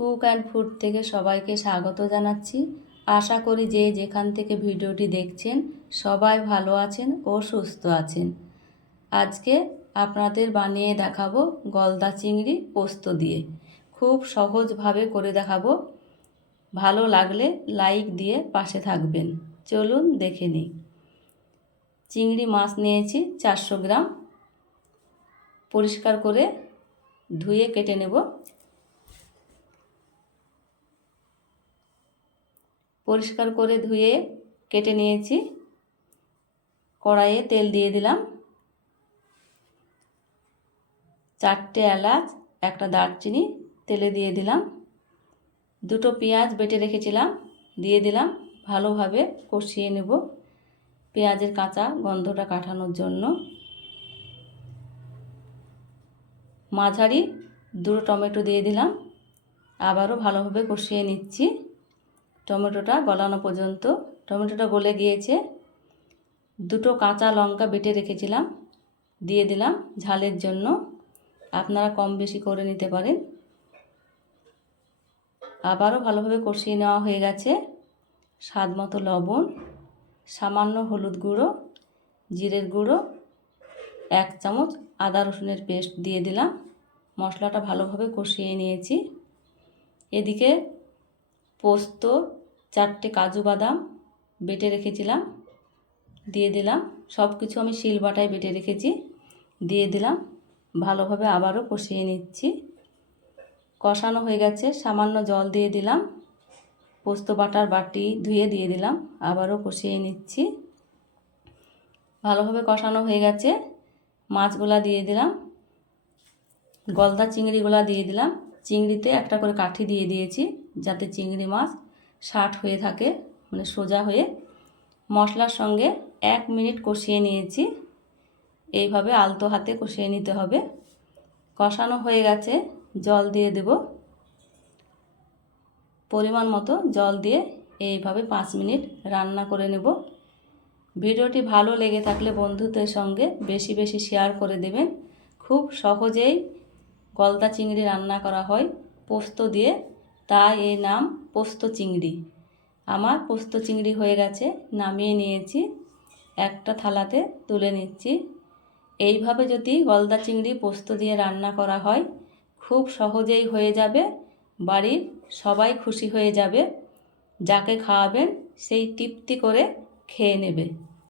Cook and food থেকে সবাইকে স্বাগত জানাচ্ছি। আশা করি যে যেখান থেকে ভিডিওটি দেখছেন, সবাই ভালো আছেন ও সুস্থ আছেন। আজকে আপনাদের বানিয়ে দেখাবো গলদা চিংড়ি পোস্ত দিয়ে। খুব সহজভাবে করে দেখাবো। ভালো লাগলে লাইক দিয়ে পাশে থাকবেন। চলুন দেখে নিই। চিংড়ি মাছ নিয়েছি চারশো গ্রাম। পরিষ্কার করে ধুয়ে কেটে নেব। পরিষ্কার করে ধুয়ে কেটে নিয়েছি। কড়াইয়ে তেল দিয়ে দিলাম। চারটে এলাচ, একটা দারচিনি তেলে দিয়ে দিলাম। দুটো পেঁয়াজ বেটে রেখেছিলাম, দিয়ে দিলাম। ভালোভাবে কষিয়ে নেব পেঁয়াজের কাঁচা গন্ধটা কাটানোর জন্য। মাঝারি দুটো টমেটো দিয়ে দিলাম। আবারও ভালোভাবে কষিয়ে নিচ্ছি। টমেটোটা গলানো পর্যন্ত। টমেটোটা গলে গিয়েছে। দুটো কাঁচা লঙ্কা বেটে রেখেছিলাম, দিয়ে দিলাম ঝালের জন্য। আপনারা কম বেশি করে নিতে পারেন। আবারও ভালোভাবে কষিয়ে নেওয়া হয়ে গেছে। স্বাদ মতো লবণ, সামান্য হলুদ গুঁড়ো, জিরের গুঁড়ো, এক চামচ আদা রসুনের পেস্ট দিয়ে দিলাম। মশলাটা ভালোভাবে কষিয়ে নিয়েছি। এদিকে পোস্ত, চারটে কাজু বাদাম বেটে রেখেছিলাম, দিয়ে দিলাম। সব কিছু আমি শিল বাটায় বেটে রেখেছি, দিয়ে দিলাম। ভালোভাবে আবারও কষিয়ে নিচ্ছি। কষানো হয়ে গেছে, সামান্য জল দিয়ে দিলাম। পোস্ত বাটার বাটি ধুয়ে দিয়ে দিলাম, আবারও কষিয়ে নিচ্ছি। ভালোভাবে কষানো হয়ে গেছে, মাছগুলা দিয়ে দিলাম। গলদা চিংড়িগুলা দিয়ে দিলাম। চিংড়িতে একটা করে কাঠি দিয়ে দিয়েছি। যাতে চিংড়ি মাছ ষাট হয়ে থাকে মানে সোজা হয়ে। মশলার সঙ্গে এক মিনিট কষিয়ে নিয়েছি। এইভাবে আলতো হাতে কষিয়ে নিতে হবে। কষানো হয়ে গেছে, জল দিয়ে দেব। পরিমাণ মতো জল দিয়ে এইভাবে পাঁচ মিনিট রান্না করে নেব। ভিডিওটি ভালো লেগে থাকলে বন্ধুদের সঙ্গে বেশি বেশি শেয়ার করে দেবেন। খুব সহজেই গলদা চিংড়ি রান্না করা হয়। পোস্ত দিয়ে তাই এই নাম পোস্ত চিংড়ি। আমার পোস্ত চিংড়ি হয়ে গেছে, নামিয়ে নিয়েছি, একটা থালাতে তুলে নিচ্ছি। এইভাবে যদি গলদা চিংড়ি পোস্ত দিয়ে রান্না করা হয়, খুব সহজেই হয়ে যাবে, বাড়ির সবাই খুশি হয়ে যাবে, যাকে খাওয়াবেন সেই তৃপ্তি করে খেয়ে নেবে।